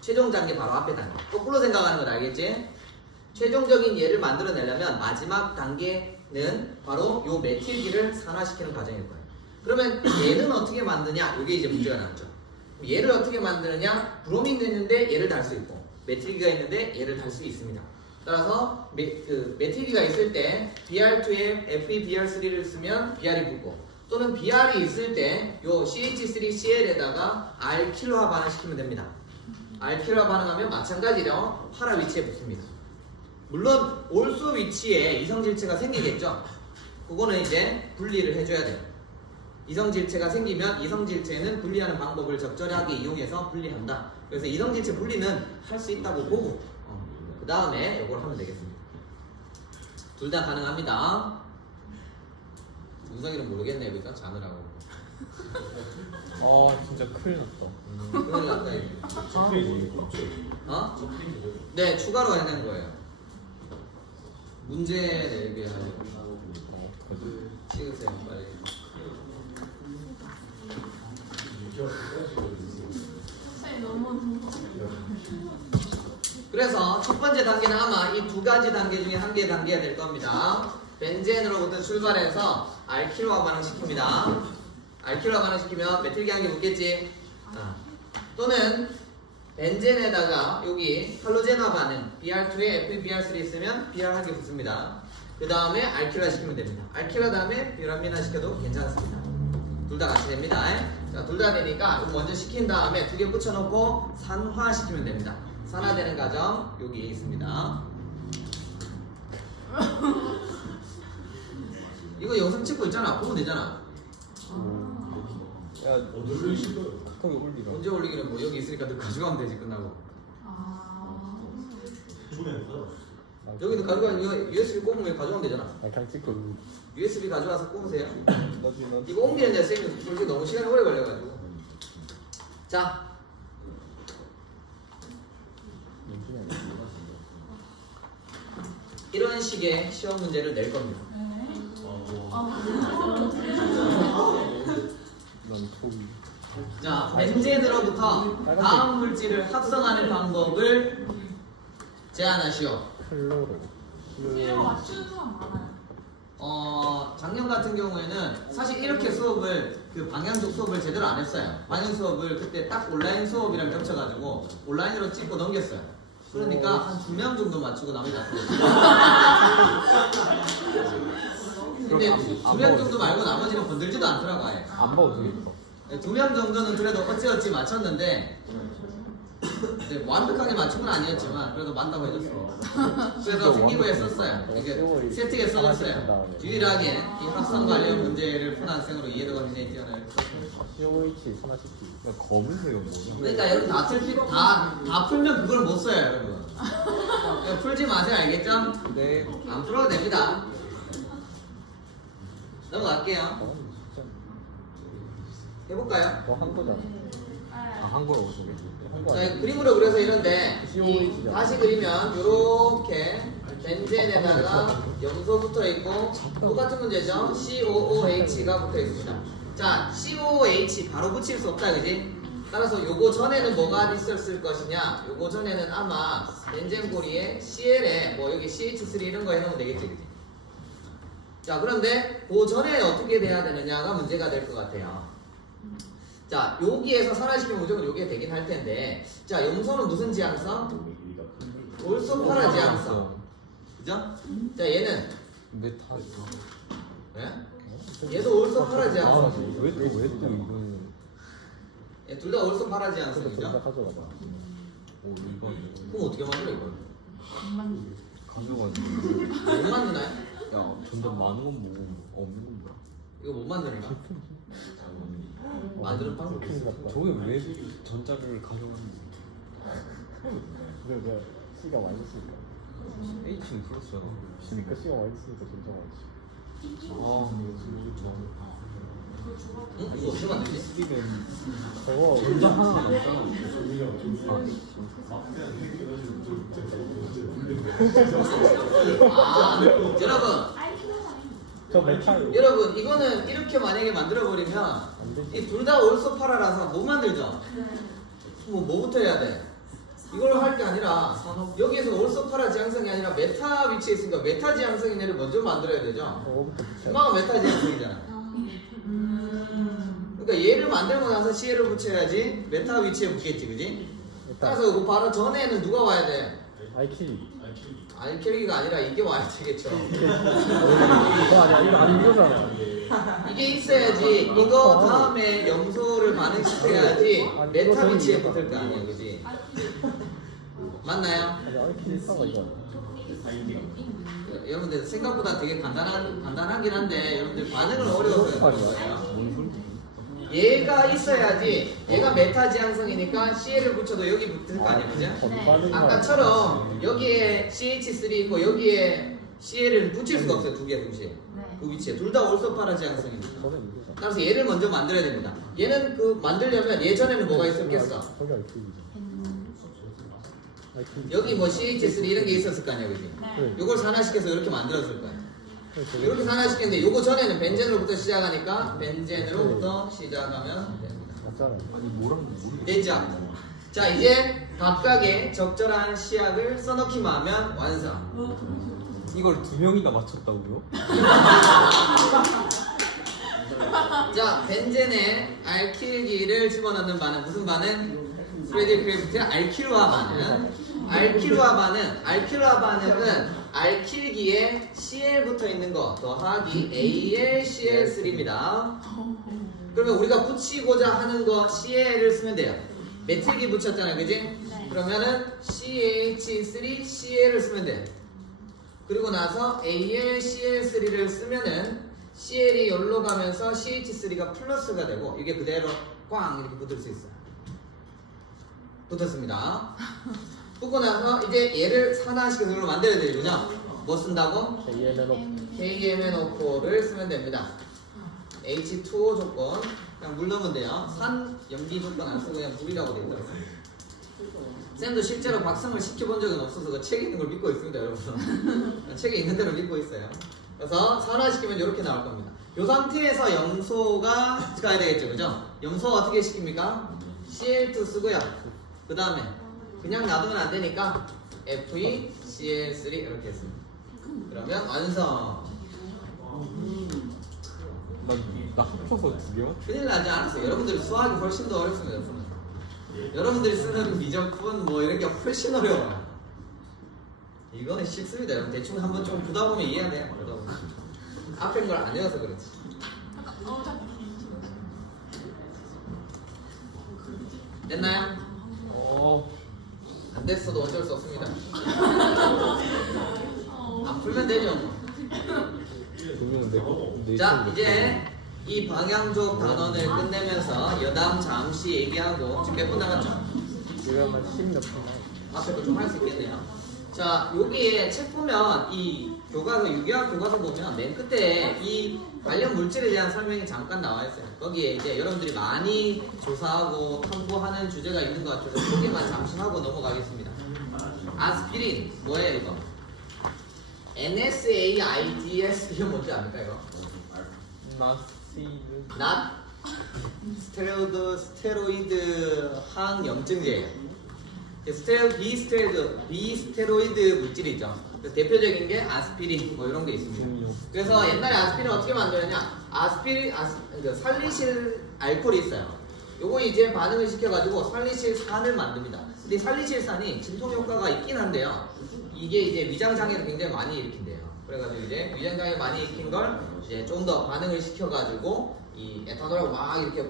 최종 단계 바로 앞에 단계. 거꾸로 생각하는 건 알겠지? 최종적인 얘를 만들어내려면 마지막 단계는 바로 요 메틸기를 산화시키는 과정일 거예요. 그러면 얘는 어떻게 만드냐? 이게 이제 문제가 나왔죠. 얘를 어떻게 만드느냐? 브로민도 있는데 얘를 달 수 있고 메틸기가 있는데 얘를 달 수 있습니다. 따라서 메틸기가 있을 때 BR2에 FeBr3를 쓰면 BR이 붙고 또는 BR이 있을 때 요 CH3Cl에다가 알킬화 반응시키면 됩니다. 알킬화 반응하면 마찬가지로 파라 위치에 붙습니다. 물론 올소 위치에 이성질체가 생기겠죠. 그거는 이제 분리를 해줘야 돼요. 이성질체가 생기면 이성질체는 분리하는 방법을 적절하게 이용해서 분리한다. 그래서 이성질체 분리는 할 수 있다고 보고 그 다음에 이걸 하면 되겠습니다. 둘 다 가능합니다. 우성이는 모르겠네, 그죠? 자느라고. 아 진짜 큰일 났다. 큰일 났다 이제. 어? 네, 추가로 해낸 거예요. 문제 내게 하려고. 찍으세요, 빨리. 그래서 첫 번째 단계는 아마 이 두 가지 단계 중에 한 개의 단계가 될 겁니다. 벤젠으로부터 출발해서 알킬화 반응시킵니다. 알킬화 반응시키면 메틸기 한 개 붙겠지. 또는 벤젠에다가 여기 할로젠화 반응 BR2에 FeBr3 있으면 BR 한 개 붙습니다. 그 다음에 알킬화 시키면 됩니다. 알킬화 다음에 뷰라민화 시켜도 괜찮습니다. 둘 다 같이 됩니다. 자, 둘 다 되니까 먼저 시킨 다음에 두 개 붙여놓고 산화시키면 됩니다. 산화되는 과정 여기 있습니다. 이거 영상 찍고 있잖아. 보면 되잖아. 야 카톡에 올리라. 언제 올리기는 뭐 여기 있으니까 너 가져가면 되지. 끝나고. 여기도 가져가. 이거 USB 꼽으면 가져가면 되잖아. 아 그냥 찍고. USB 가져와서 꼽으세요. 너지. 이거 옮기는데 쌤이 솔직히 너무 시간이 오래 걸려가지고. 자, 이런 식의 시험 문제를 낼 겁니다. 넌 소위. 자, 벤젠으로부터 다음 물질을 합성하는 방법을 제안하시오. 클로로. 이거 맞추는 사람 많아요. 작년 같은 경우에는 사실 이렇게 수업을 그 방향적 수업을 제대로 안 했어요. 방향 수업을 그때 딱 온라인 수업이랑 겹쳐가지고 온라인으로 찍고 넘겼어요. 그러니까 한 2명 정도 맞추고 나머지 다 틀렸어요. 근데 2명 정도 말고 나머지는 건들지도 않더라고 아예. 안 봐도 되겠다. 2명 정도는 그래도 어찌어찌 맞췄는데 네, 완벽하게 맞춘 건 아니었지만 그래도 맞다고 해줬어. 그래서 생기부에 썼어요. 이게 세팅에 써놨어요. 유일하게 이 합성 관련 문제를 푼 학생으로 이해도가 굉장히 뛰어나요. COH 산화시키. 야 검은색은 뭐냐? 그러니까 여러분 다 풀면 그걸 못 써요, 여러분. 그러니까 풀지 마세요, 알겠죠? 네. 안 풀어도 됩니다. 넘어갈게요. 진짜. 해볼까요? 한 거잖아. 아한 거야 어떻게? 한거 자, 아니야? 그림으로 그려서 이런데 COH 잖아. 다시 그리면 이렇게 벤젠에다가 염소 붙어 있고 똑같은 문제죠. COOH가 붙어 있습니다. 자, COOH 바로 붙일 수 없다, 그지? 따라서 요거 전에는 뭐가 있었을 것이냐? 요거 전에는 아마 벤젠고리에 CL에 뭐 여기 CH3 이런 거 해놓으면 되겠지, 그지? 자, 그런데 그 전에 어떻게 돼야 되느냐가 문제가 될 것 같아요. 자, 여기에서 산화시키면 무조건 여기에 되긴 할 텐데, 자, 염소는 무슨 지향성? 올소파라 지향성. 그죠? 자, 얘는 메타. 예? 얘도 올소파라 지향성. 왜또 이거는? 얘 둘 다 올소파라 그래도 전다 지향성이죠? 가져가자. 오 이거. 그럼 어떻게 만들어 이걸? 가져가지고. 못 만드나요? 야 전다 많은 건 뭐고 없는 건 뭐야? 이거 못 만드는가? 만드는 방법 큰일 있어. 났다. 저게 왜 전자를 가져가는지. 근데 왜 C가 마이너스니까. H는 플러스잖아. 그러니까 C가 마이너스니까 전자가 있지. 응? 이거 어떻게 만들지? C는 저거 전자 하나가 남잖아. 여러분, 저 메탈 여러분 이거는 이렇게 만약에 만들어버리면 안 되지. 이 둘 다 올소파라라서 못 만들죠? 뭐부터 해야 돼? 이걸 할 게 아니라 여기에서 올소파라 지향성이 아니라 메타 위치에 있으니까 메타 지향성인 애를 먼저 만들어야 되죠? 저거부터 붙여야 엄마가 메타 지향성이잖아. 그러니까 얘를 만들고 나서 CL을 붙여야지 메타 위치에 붙겠지, 그지? 따라서 그 바로 전에는 누가 와야 돼? 알키리. 알캐리가 아니라 이게 와야 되겠죠. 이거 아니야. 이거 안 이거잖아. 이게 있어야지 이거 다음에 염소를 반응시켜야지 메타 위치에 붙을 거 아니야, 그지? 맞나요? 아니 알키리 싸가 이거. 여러분들 생각보다 되게 간단하긴 한데 여러분들 반응을 어려워서 그런 거예요. 얘가 있어야지 얘가 메타 지향성이니까 CL을 붙여도 여기 붙을 거 아니야, 그죠? 건반응 아까처럼 여기에 CH3 있고 여기에 CL을 붙일 수가 없어요, 두 개 동시에. 그 위치에 둘 다 올소파라 지향성이니까. 저는 이거잖아. 따라서 얘를 먼저 만들어야 됩니다. 얘는 그 만들려면 예전에는 뭐가 있었겠어? 저기 알키리죠. 알키리. 여기 뭐 CH3 이런 게 있었을 거 아니야, 그지? 그래. 요걸 산화시켜서 이렇게 만들었을 거야. 그래, 저기 이렇게 산화시켰는데 요거 전에는 벤젠으로부터 시작하니까 벤젠으로부터 시작하면 됩니다. 맞잖아. 아니 뭐라는지 모르겠어. 되죠? 자, 이제 각각의 적절한 시약을 써넣기만 하면 완성. 이걸 두 명이나 맞췄다고요? 자, 벤젠에 알킬기를 집어넣는 반응 무슨 반응? 프레디 크래프트의 알킬화 반응. 알킬화 반응은 알킬기에 Cl 붙어 있는 거 더하기 AlCl3입니다. 그러면 우리가 붙이고자 하는 거 CL을 쓰면 돼요. 메틸기 붙였잖아요, 그지? 그러면은 CH3Cl을 쓰면 돼. 그리고 나서 AlCl3를 쓰면은 CL이 여기로 가면서 CH3가 플러스가 되고 이게 그대로 꽝 이렇게 붙을 수 있어요. 붙었습니다. 붙고 나서 이제 얘를 산화시켜서 이걸로 만들어야 돼요, 그죠? 뭐 쓴다고? KMNO4를 쓰면 됩니다. H2O 조건 그냥 물 넣으면 돼요. 산 염기 조건 안 쓰고 그냥 물이라고 되어 있더라고요. 쌤도 실제로 박성을 시켜본 적은 없어서 그 책에 있는 걸 믿고 있습니다, 여러분. 책에 있는 대로 믿고 있어요. 그래서 산화시키면 이렇게 나올 겁니다. 이 상태에서 염소가 가야 되겠죠, 그죠? 염소 어떻게 시킵니까? Cl2 쓰고요. 그 다음에 그냥 놔두면 안 되니까 FeCl3 이렇게 했습니다. 그러면 완성. 나 합쳐서 두 개만? 큰일 나지 않았어요. 여러분들이 수학이 훨씬 더 어렵습니다. 여러분들이 쓰는 미적분 뭐 이런 게 훨씬 어려워요. 이거는 쉽습니다. 여러분 대충 한번 좀 보다 보면 이해돼요. 보다 보면. 앞에 걸 안 외워서 그렇지. 됐나요? 안 됐어도 어쩔 수 없습니다. 안 풀면 되죠. 그러면 자, 이제 이 방향족 단원을 끝내면서 여담 잠시 얘기하고 지금 몇 분 남았죠? 지금 한 10몇 분 앞에 거 좀 할 수 있겠네요. 자, 여기에 책 보면 이 교과서, 유기학 교과서 보면 맨 끝에 이 관련 물질에 대한 설명이 잠깐 나와 있어요. 거기에 이제 여러분들이 많이 조사하고 탐구하는 주제가 있는 것 같아서 소개만 잠시 하고 넘어가겠습니다. 아스피린, 뭐예요 이거? NSAIDs, 이거 뭔지 압니까 이거? Not 스테로이드 항염증제예요. 비스테로이드 물질이죠. 그래서 대표적인 게 아스피린 뭐 이런 게 있습니다. 그래서 옛날에 아스피린 어떻게 만들었냐? 살리실 알코올이 있어요. 요거 이제 반응을 시켜가지고 살리실산을 만듭니다. 근데 살리실산이 진통 효과가 있긴 한데요. 이게 이제 위장 장애를 굉장히 많이 일으킨대요. 그래가지고 이제 위장 장애 많이 일으킨 걸 이제 좀 더 반응을 시켜가지고 이 에탄올하고 막 이렇게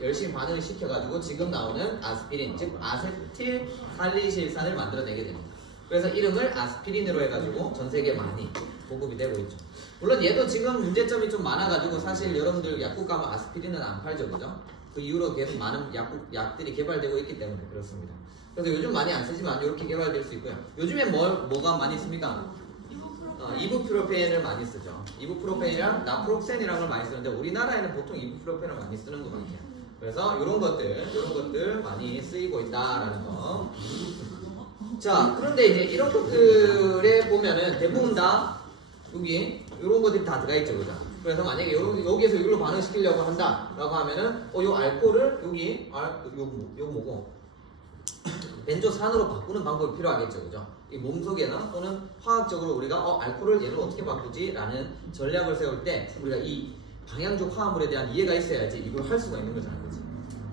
열심히 반응을 시켜가지고 지금 나오는 아스피린, 즉 아세틸 살리실산을 만들어내게 됩니다. 그래서 이름을 아스피린으로 해가지고 전 세계에 많이 보급이 되고 있죠. 물론 얘도 지금 문제점이 좀 많아가지고 사실 여러분들 약국 가면 아스피린은 안 팔죠, 그죠? 그 이후로 계속 많은 약들이 개발되고 있기 때문에 그렇습니다. 그래서 요즘 많이 안 쓰지만 이렇게 개발될 수 있고요. 요즘에 뭐가 많이 씁니까? 이부프로펜을 많이 쓰죠. 이부프로펜이랑 나프록센이라는 걸 많이 쓰는데 우리나라에는 보통 이부프로펜을 많이 쓰는 것 같아요. 그래서 이런 것들 많이 쓰이고 있다라는 거. 자, 그런데 이제 이런 것들에 보면은 대부분 다 여기 이런 것들이 다 들어가 있죠, 그죠? 그래서 만약에 여기에서 이걸로 반응시키려고 한다라고 하면은 요 알코올을 여기 요거 뭐고 벤조산으로 바꾸는 방법이 필요하겠죠, 그죠? 이 몸속에나 또는 화학적으로 우리가 알코올을 얘를 어떻게 바꾸지라는 전략을 세울 때 우리가 이 방향적 화합물에 대한 이해가 있어야지 이걸 할 수가 있는 거잖아요, 그치?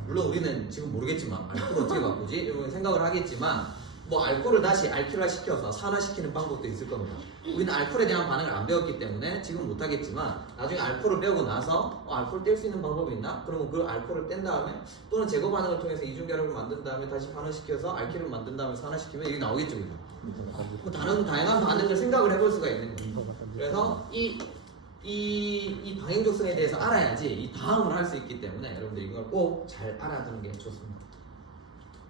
물론 우리는 지금 모르겠지만 알코올을 어떻게 바꾸지? 이런 생각을 하겠지만 뭐 알코올을 다시 알킬화 시켜서 산화시키는 방법도 있을 겁니다. 우리는 알코올에 대한 반응을 안 배웠기 때문에 지금 못하겠지만 나중에 알코올을 배우고 나서 알코올 뗄 수 있는 방법이 있나? 그러면 그 알코올을 뗀 다음에 또는 제거 반응을 통해서 이중결합을 만든 다음에 다시 반응시켜서 알킬을 만든 다음에 산화시키면 이게 나오겠죠, 그죠? 뭐 다양한 반응을 생각을 해볼 수가 있는 거예요. 그래서 이 방향적성에 대해서 알아야지 이 다음을 할 수 있기 때문에 여러분들 이걸 꼭 잘 알아두는 게 좋습니다.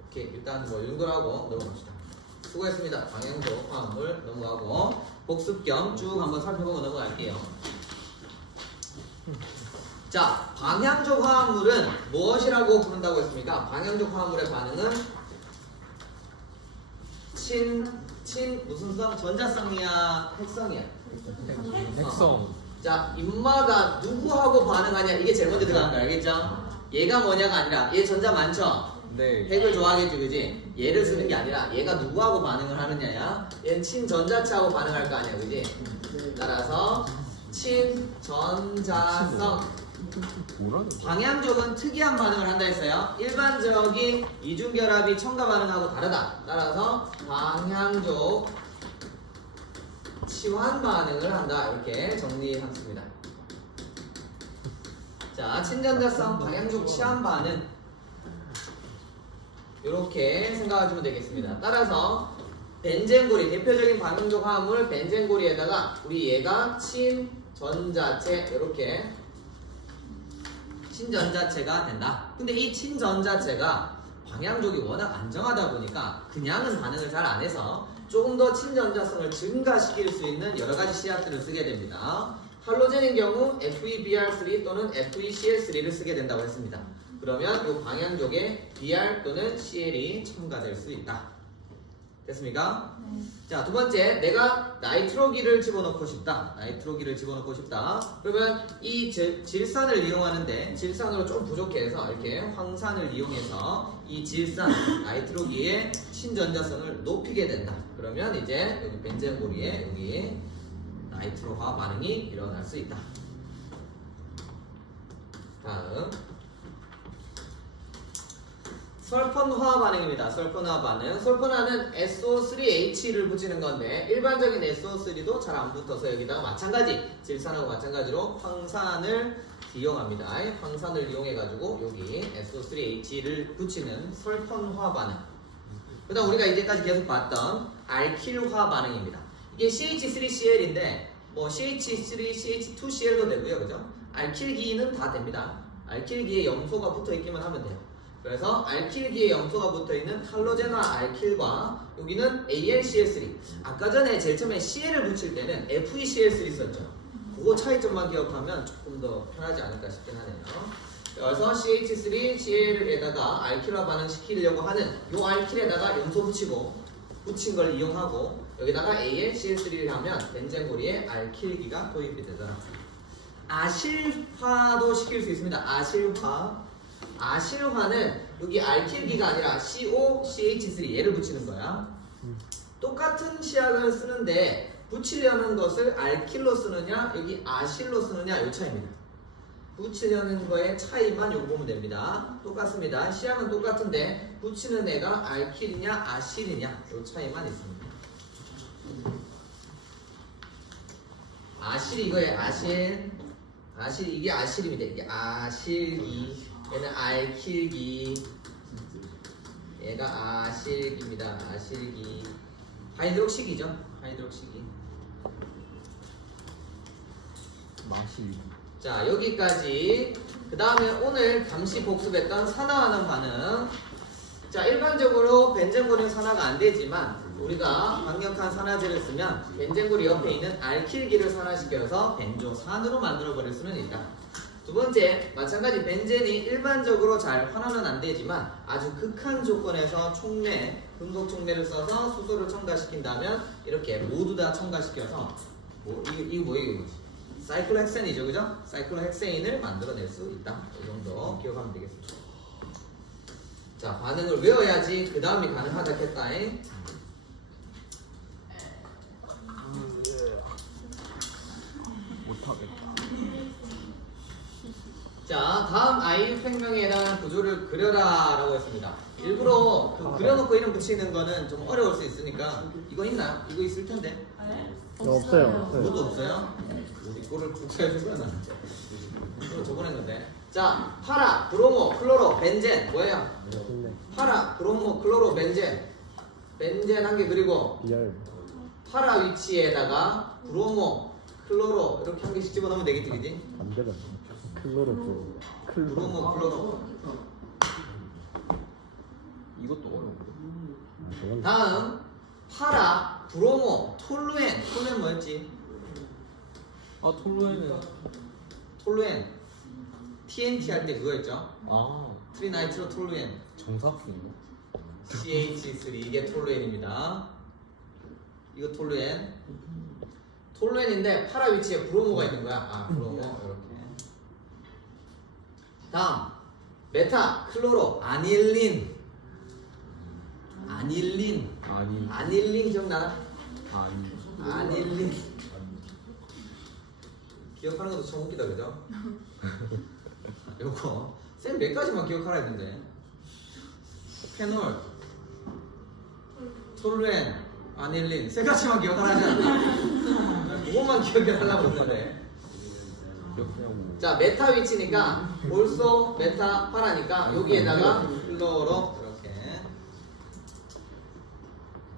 오케이, 일단 뭐 이 정도로 하고 넘어갑시다. 수고했습니다. 방향적 화합물 넘어가고 복습 겸 쭉 한번 살펴보고 넘어갈게요. 자, 방향적 화합물은 무엇이라고 부른다고 했습니까? 방향적 화합물의 반응은 무슨 성? 전자성이야? 핵성이야? 핵성. 자, 인마가 누구하고 반응하냐? 이게 제일 먼저 들어가는 거 알겠죠? 얘가 뭐냐가 아니라 얘 전자 많죠? 네. 핵을 좋아하겠지, 그지? 얘를 쓰는 게 아니라 얘가 누구하고 반응을 하느냐야. 얘는 친전자체하고 반응할 거 아니야, 그지? 따라서 친전자성. 방향적은 특이한 반응을 한다 했어요. 일반적인 이중결합이 첨가 반응하고 다르다. 따라서 방향적 치환 반응을 한다. 이렇게 정리했습니다. 자, 친전자성 방향적 치환 반응. 이렇게 생각하시면 되겠습니다. 따라서 벤젠고리, 대표적인 방향적 화합물 벤젠고리에다가 우리 얘가 친전자체, 이렇게 친전자체가 된다. 근데 이 친전자체가 방향적이 워낙 안정하다 보니까 그냥은 반응을 잘 안 해서 조금 더 친전자성을 증가시킬 수 있는 여러 가지 씨앗들을 쓰게 됩니다. 할로젠인 경우 FeBr3 또는 FeCl3를 쓰게 된다고 했습니다. 그러면 이 방향적에 Br 또는 Cl이 첨가될 수 있다. 됐습니까? 네. 자, 두 번째, 내가 나이트로기를 집어넣고 싶다. 그러면 이 질산을 이용하는데 질산으로 좀 부족해서 이렇게 황산을 이용해서 이 질산, 나이트로기의 친전자성을 높이게 된다. 그러면 이제 여기 벤젠고리에 여기 나이트로화 반응이 일어날 수 있다. 다음. 설펀화 반응입니다. 설펀화 반응. 설펀화는 SO3H를 붙이는 건데 일반적인 SO3도 잘 안 붙어서 여기다가 마찬가지 질산하고 마찬가지로 황산을 이용합니다. 황산을 이용해가지고 여기 SO3H를 붙이는 설펀화 반응. 그 다음 우리가 이제까지 계속 봤던 알킬화 반응입니다. 이게 CH3Cl인데 뭐 CH3, CH2Cl도 되고요. 그죠? 알킬기는 다 됩니다. 알킬기에 염소가 붙어있기만 하면 돼요. 그래서 알킬기에 염소가 붙어있는 할로젠화 알킬과 여기는 AlCl3. 아까 전에 제일 처음에 Cl을 붙일 때는 FeCl3 썼죠. 그거 차이점만 기억하면 조금 더 편하지 않을까 싶긴 하네요. 그래서 CH3Cl에다가 알킬화 반응시키려고 하는 이 알킬에다가 염소 붙인 걸 이용하고 여기다가 AlCl3를 하면 벤젠고리에 알킬기가 도입이 되더라. 아실화도 시킬 수 있습니다. 아실화는 여기 알킬기가 아니라 COCH3 얘를 붙이는 거야. 똑같은 시약을 쓰는데 붙이려는 것을 알킬로 쓰느냐 여기 아실로 쓰느냐 이 차이입니다. 붙이려는 거의 차이만 요거 보면 됩니다. 똑같습니다. 시약은 똑같은데 붙이는 애가 알킬이냐 아실이냐 이 차이만 있습니다. 아실 이거예요. 아실 이게 아실입니다. 이게 아실기. 얘는 알킬기. 얘가 아실기입니다. 아실기. 하이드록식이죠. 하이드록식이. 맛이. 자, 여기까지. 그 다음에 오늘 잠시 복습했던 산화하는 반응. 자, 일반적으로 벤젠골은 산화가 안 되지만 우리가 강력한 산화제를 쓰면 벤젠골이 옆에 있는 알킬기를 산화시켜서 벤조산으로 만들어버릴 수는 있다. 두 번째, 마찬가지 벤젠이 일반적으로 잘 환원은 안 되지만 아주 극한 조건에서 촉매, 금속 촉매를 써서 수소를 첨가시킨다면 이렇게 모두 다 첨가시켜서 이거 뭐예요? 사이클로헥센이죠, 그죠? 사이클로헥센을 만들어낼 수 있다. 이 정도 기억하면 되겠습니다. 자, 반응을 외워야지 그 다음이 가능하다 했다잉. 못하겠다. 자, 다음 아이유생명에 해당하는 구조를 그려라 라고 했습니다. 일부러 그려놓고 이름 붙이는 거는 좀 어려울 수 있으니까 이거 있나요? 이거 있을 텐데. 네? 없어요. 그것도 없어요? 우리 거를 복사해준 거야 나는. 이거 저번에 했는데. 자, 파라, 브로모, 클로로, 벤젠 뭐예요? 파라, 브로모, 클로로, 벤젠. 벤젠 한 개 그리고 BR. 파라 위치에다가 브로모, 클로로 이렇게 한 개씩 집어넣으면 되겠지, 그지? 반대가 클로로 브로모, 클로로. 이것도 어려운데. 다음 파라, 브로모, 톨루엔. 톨루엔 뭐였지? 아 톨루엔은. 톨루엔. TNT 할 때 그거였죠? 아 트리나이트로 톨루엔. 정사각인가? CH3 이게 톨루엔입니다. 이거 톨루엔. 톨루엔인데 파라 위치에 브로모가 있는 거야. 아, 브로모 이렇게. 다음 메타, 클로로, 아닐린. 아닐린 기억나? 아닐린. 기억하는 것도 참 웃기다, 그죠? 요거 쌤 몇 가지만 기억하라 했는데 페놀, 톨루엔, 아닐린 세 가지만 기억하라 하지 않나? 그것만 기억해달라고 했는데. 자, 메타 위치니까 올소, 메타, 파라니까 여기에다가 클로로 이렇게.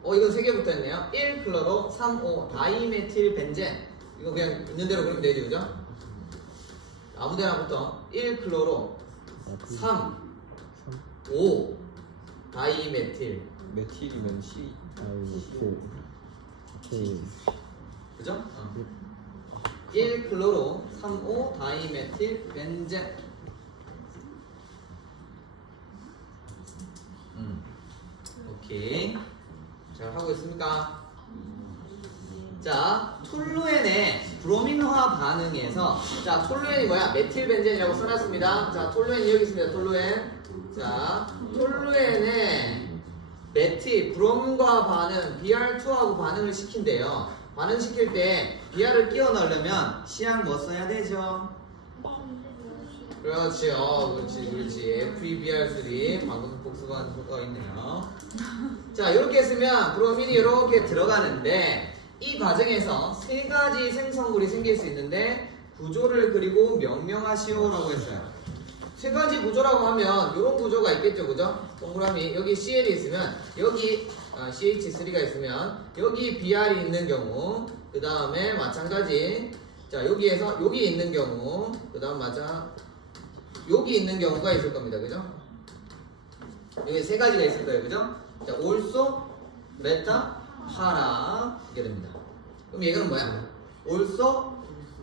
이건 세 개 붙어있네요. 1 클로로, 3, 5 다이메틸 벤젠. 이거 그냥 있는 대로 그리면 되지, 그죠? 아무데나부터 1 클로로, 3, 5 다이메틸. 메틸이면 C. 그죠? 1 클로로, 3, 5 다이메틸 벤젠. 오케이. 잘 하고 있습니까? 자, 톨루엔의 브로민화 반응에서, 자, 톨루엔이 뭐야? 메틸벤젠이라고 써놨습니다. 자, 톨루엔이 여기 있습니다. 톨루엔. 자, 톨루엔의 메틸, 브롬과 반응, BR2하고 반응을 시킨대요. 반응시킬 때 BR을 끼워 넣으려면 시약 뭐 써야 되죠? 그렇지, 그렇지. FeBr3 방금 복수한 효과가 있네요. 자, 이렇게 했으면 브로민이 이렇게 들어가는데 이 과정에서 세 가지 생성물이 생길 수 있는데 구조를 그리고 명명하시오라고 했어요. 세 가지 구조라고 하면 이런 구조가 있겠죠, 그죠? 동그라미 여기 CL이 있으면 여기 CH3가 있으면 여기 BR이 있는 경우, 그 다음에 마찬가지. 자, 여기에서 여기 있는 경우, 그 다음 여기 있는 경우가 있을 겁니다, 그죠? 여기 세 가지가 있을 거예요, 그죠? 자, 올소, 메타, 파라 이게 됩니다. 그럼 얘는 뭐야? 올소,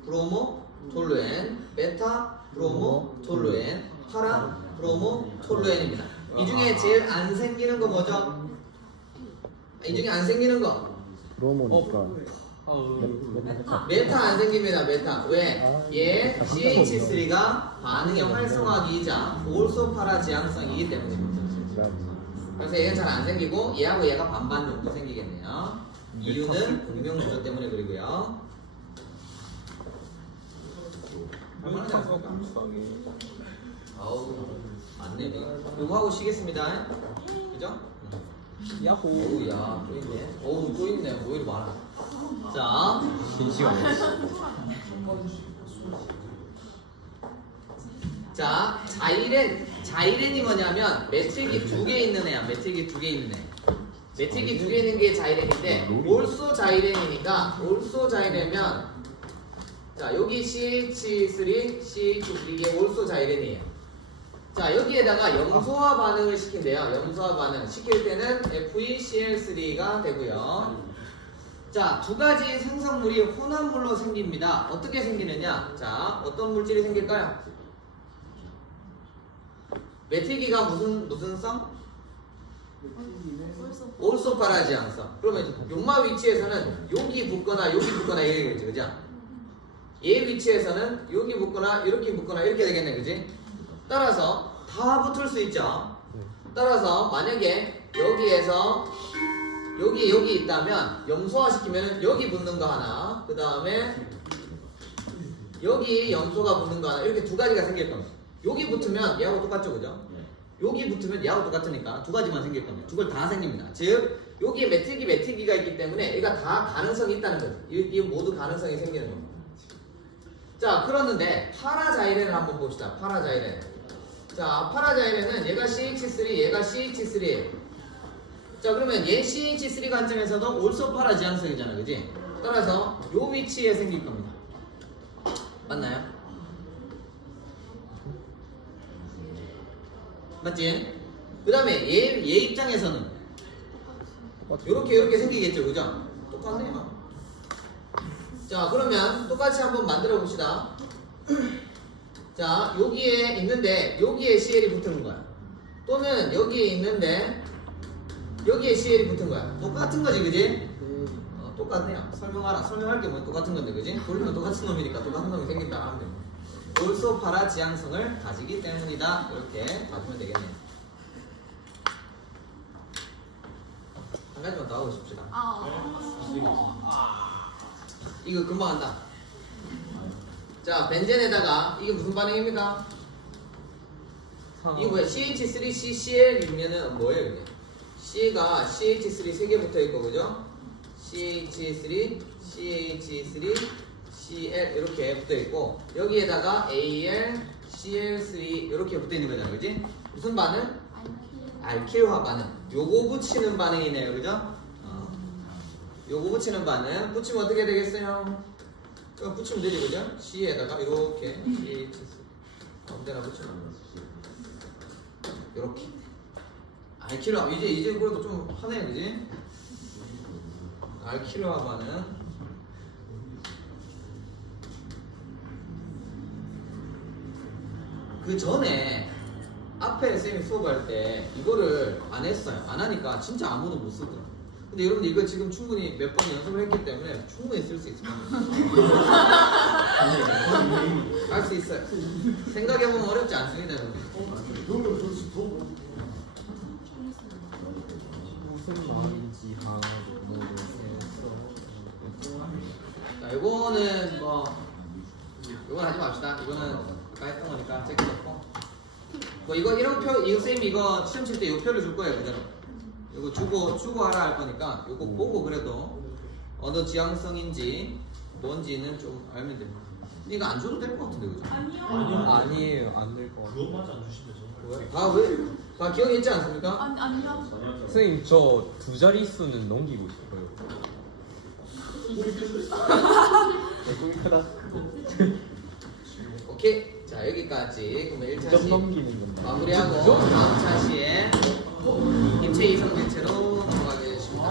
브로모, 톨루엔, 메타, 브로모, 톨루엔, 파라, 브로모, 톨루엔입니다. 이 중에 제일 안 생기는 거 뭐죠? 이 중에 안 생기는 거 브로모니까 메타 안 생깁니다. 메타. 왜? 얘 CH3가 반응의 활성화기이자 올소 파라 지향성이기 때문입니다. 그래서 얘는 잘 안 생기고 얘하고 얘가 반반 정도 생기겠네요. 이유는 공명 구조 때문에 그리고요. 얼마나 않습니까? 어우, 맞네. 이거 하고 쉬겠습니다. 그죠? 야호. 오우, 야, 또 있네. 오우, 또 있네. 뭐 이리 많아. 자, 긴 시간에. 자, 자이렌이 뭐냐면 매트릭이 2개 있는 애야. 매트릭이 2개 있는 애. 매트릭이 두 개 있는 게 자이렌인데 올소 자이렌이니까 올소 자이렌면 자 여기 CH3, CH3 이게 올소 자이렌이에요. 자 여기에다가 염소화 반응을 시킨대요. 염소화 반응 시킬 때는 FeCl3가 되고요. 자, 두 가지 생성물이 혼합물로 생깁니다. 어떻게 생기느냐? 자, 어떤 물질이 생길까요? 메티기가 무슨 성? 올소파라지앙성. 그러면 용마 위치에서는 여기 붙거나 여기 붙거나 이렇게 되겠지, 그죠? 얘 위치에서는 여기 붙거나 이렇게 되겠네, 그지? 따라서 다 붙을 수 있죠. 따라서 만약에 여기에서 여기 있다면 염소화 시키면 여기 붙는 거 하나, 그 다음에 여기 염소가 붙는 거 하나, 이렇게 두 가지가 생길 겁니다. 여기 붙으면 얘하고 똑같죠, 그죠? 여기 붙으면 얘하고 똑같으니까 두 가지만 생길 겁니다. 두 개 다 생깁니다. 즉 여기에 메티기가 있기 때문에 얘가 다 가능성이 있다는 거죠. 이 모두 가능성이 생기는 겁니다. 자, 그러는데 파라자이렌을 한번 봅시다. 파라자이렌. 자, 파라자이렌은 얘가 CH3, 얘가 CH3예요. 자, 그러면 얘 CH3 관점에서도 올소파라지앙성이잖아, 그지? 따라서 요 위치에 생길 겁니다. 맞나요? 맞지? 그 다음에 얘 입장에서는 요렇게 생기겠죠, 그죠? 똑같네요. 자, 그러면 똑같이 한번 만들어 봅시다. 자, 여기에 있는데 여기에 CL이 붙는 거야. 또는 여기에 있는데 여기에 CL이 붙은 거야. 똑같은 거지, 그지? 똑같네요. 설명할 게 뭐 똑같은 건데, 그지? 돌리면 똑같은 놈이니까 똑같은 놈이 생긴다 하면 됩니다. 올소파라 지향성을 가지기 때문이다. 이렇게 봐주면 되겠네요. 한 가지만 더 하고 싶시다. 이거 금방 한다. 자, 벤젠에다가 이게 무슨 반응입니까? 이거 뭐야? CH3CCl이면은 뭐예요, 이게? C가 CH3 3개 붙어 있고, 그죠? CH3, CH3, Cl 이렇게 붙어 있고, 여기에다가 Al, Cl3 이렇게 붙어 있는 거잖아요, 그지? 무슨 반응? 알킬화 반응. 요거 붙이는 반응이네요, 그죠? 요거 붙이는 반응. 붙이면 어떻게 되겠어요? 그럼 붙이면 되지, 그죠? C에다가 이렇게 CH3 아무데나 붙여놓으면 이렇게. 알킬화 이제 그래도 좀 하네, 그지? 알킬화 반응. 그 전에 앞에 쌤이 수업할 때 이거를 안 했어요. 안 하니까 진짜 아무도 못 쓰더라고요. 근데 여러분 이거 지금 충분히 몇 번 연습을 했기 때문에 충분히 쓸 수 있을 겁니다. 할 수 있어요. 생각해보면 어렵지 않습니다, 여러분. 무슨 말인지 자, 이거는 이건 하지 맙시다. 이거는 아까 했던 거니까 체크했고. 이런 표, 선생님이 이거 시험 칠 때 이 표를 줄 거예요, 그대로. 이거 주고 하라 할 거니까 이거 보고 그래도 어느 지향성인지 뭔지는 좀 알면 됩니다. 이거 안 줘도 될 것 같은데, 그죠? 아니에요, 안 될 것 같아요. 그것마저 안 주시면 왜? 다 기억이 있지 않습니까? 아니요. 선생님, 저 두 자릿수는 넘기고 싶어요. 꿈이 크다. 오케이. 자, 여기까지. 그러면 1차 점 시 넘기는 건다. 마무리하고 다음 차시에 입체 이성 대체로 넘어가겠습니다.